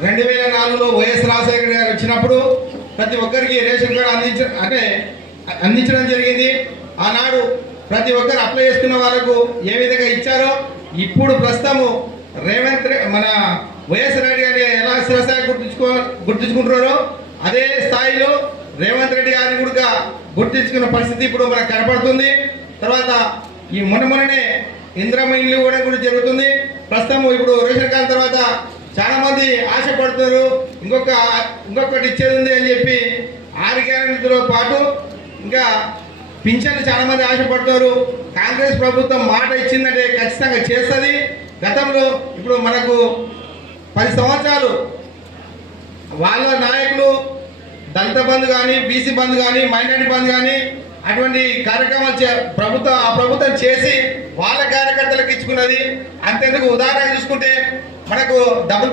2004లో YS Rajasekhara గారు వచ్చినప్పుడు ప్రతి ఒక్కరికి రేషన్ కార్డు అందించడం జరిగింది. ఆనాడు ప్రతి ఒక్కరు అప్లై చేసుకున్న వాళ్ళకు ఏ విధంగా ఇచ్చారో ఇప్పుడు ప్రస్తుతము మన వైఎస్ రెడ్డి గారిని ఎలా శిరసాయి గుర్తించుకుంటున్నారో అదే స్థాయిలో రేవంత్ రెడ్డి గారిని కూడా గుర్తించుకున్న పరిస్థితి ఇప్పుడు మనకు కనపడుతుంది. తర్వాత ఈ మొన్ననే ఇందిరమ్మ ఇల్లు కూడా జరుగుతుంది. ప్రస్తుతం ఇప్పుడు రేషన్ కార్డు తర్వాత చాలా మంది ఆశపడుతున్నారు, ఇంకొకటి ఇచ్చేది ఉంది అని చెప్పి 6 గ్యారెంటీలతో పాటు ఇంకా పింఛన్లు చాలా మంది ఆశపడుతున్నారు. కాంగ్రెస్ ప్రభుత్వం మాట ఇచ్చిందంటే ఖచ్చితంగా చేస్తుంది. గతంలో ఇప్పుడు మనకు 10 సంవత్సరాలు వాళ్ళ నాయకులు దళిత బంధు కానీ, బీసీ బంధు కానీ, మైనారిటీ బంధు కానీ అటువంటి కార్యక్రమాలు ప్రభుత్వం చేసి వాళ్ళ కార్యకర్తలకు ఇచ్చుకున్నది. అంతేందుకు ఉదాహరణ చూసుకుంటే మనకు డబుల్